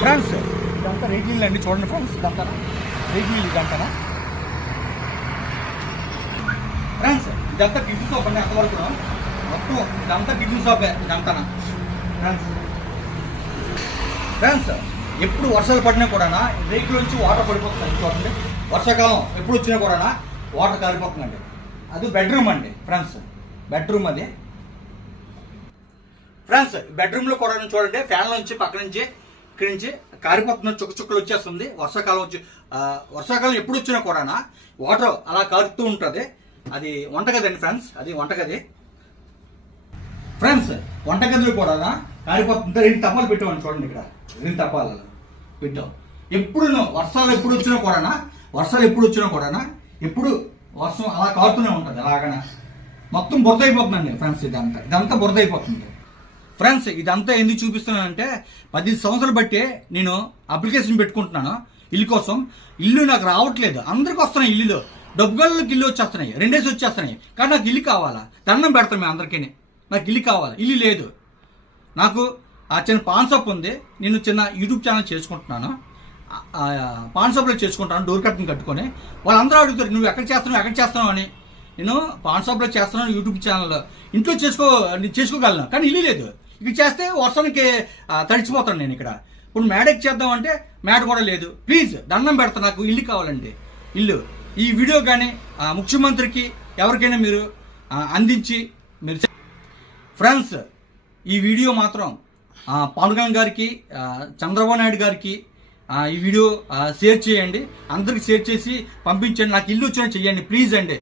Friends ఇదంతా రేగిల్ అండి, చూడండి ఫ్రెండ్స్, ఇదంతా రేగిల్, ఇదంతా ఫ్రెండ్స్. ఇదంతా కిచెన్ షాప్ అండి. అంతవరకు మొత్తం ఇదంతా కిచెన్ షాపే ఇదంతా ఫ్రెండ్స్. ఫ్రెండ్స్ ఎప్పుడు వర్షాలు పడినా కూడా రేకుల నుంచి వాటర్ పడిపోతుంది. చూడండి, వర్షాకాలం ఎప్పుడు వచ్చినా కూడా వాటర్ కారిపోతుందండి. అది బెడ్రూమ్ అండి ఫ్రెండ్స్, బెడ్రూమ్ అది ఫ్రెండ్స్. బెడ్రూమ్లో కూడా చూడండి, ఫ్యాన్ల నుంచి పక్క నుంచి ఇక్కడి నుంచి కారిపోతున్న చుక్కలు వచ్చేస్తుంది. వర్షాకాలం ఎప్పుడు వచ్చినా కూడా వాటర్ అలా కారుతూ ఉంటుంది. అది వంటగది అండి ఫ్రెండ్స్, అది వంటగది ఫ్రెండ్స్. వంటగదిలో కూడా కారిపోతుంది. 2 తప్పాలు పెట్టామని చూడండి, ఇక్కడ 2 తప్పాలు పెట్టాం. ఎప్పుడు వర్షాలు ఎప్పుడు వచ్చినా కూడా ఎప్పుడు వర్షం అలా కారుతూనే ఉంటుంది. అలాగనే మొత్తం బురద అయిపోతుందండి ఫ్రెండ్స్. ఇదంతా బురద అయిపోతుంది ఫ్రెండ్స్. ఇదంతా ఎందుకు చూపిస్తున్నానంటే 10 సంవత్సరాలు బట్టి నేను అప్లికేషన్ పెట్టుకుంటున్నాను ఇల్లు కోసం. ఇల్లు నాకు రావట్లేదు. అందరికి వస్తున్నాయి ఇల్లులో, డబ్బులకు ఇల్లు వచ్చేస్తున్నాయి, 2 డేస్ వచ్చేస్తున్నాయి. కానీ నాకు ఇల్లు కావాలా, దండం పెడతాం మేము అందరికీ. నాకు ఇల్లు కావాలి, ఇల్లు లేదు. నాకు ఆ చిన్న పాన్ షాప్ ఉంది. నేను చిన్న యూట్యూబ్ ఛానల్ చేసుకుంటున్నాను. పాన్ షాప్లో చేసుకుంటాను, డోర్ కట్టను కట్టుకొని. వాళ్ళందరూ అడుగుతారు, నువ్వు ఎక్కడ చేస్తున్నావు అని. నేను పాన్ షాప్లో చేస్తున్నాను, యూట్యూబ్ ఛానల్లో. ఇంట్లో చేసుకోగలను, కానీ ఇల్లు లేదు. ఇక చేస్తే వర్షానికి తడిచిపోతాను నేను. ఇక్కడ ఇప్పుడు మేడకి చేద్దామంటే మేడ కూడా లేదు. ప్లీజ్ దండం పెడతా, నాకు ఇల్లు కావాలండి, ఇల్లు. ఈ వీడియో కానీ ముఖ్యమంత్రికి ఎవరికైనా మీరు అందించి మీరు ఫ్రెండ్స్, ఈ వీడియో మాత్రం పవన్ కళ్యాణ్ గారికి, చంద్రబాబు నాయుడు గారికి ఈ వీడియో షేర్ చేయండి. అందరికి షేర్ చేసి పంపించండి. నాకు ఇల్లు వచ్చినా చెయ్యండి ప్లీజ్ అండి.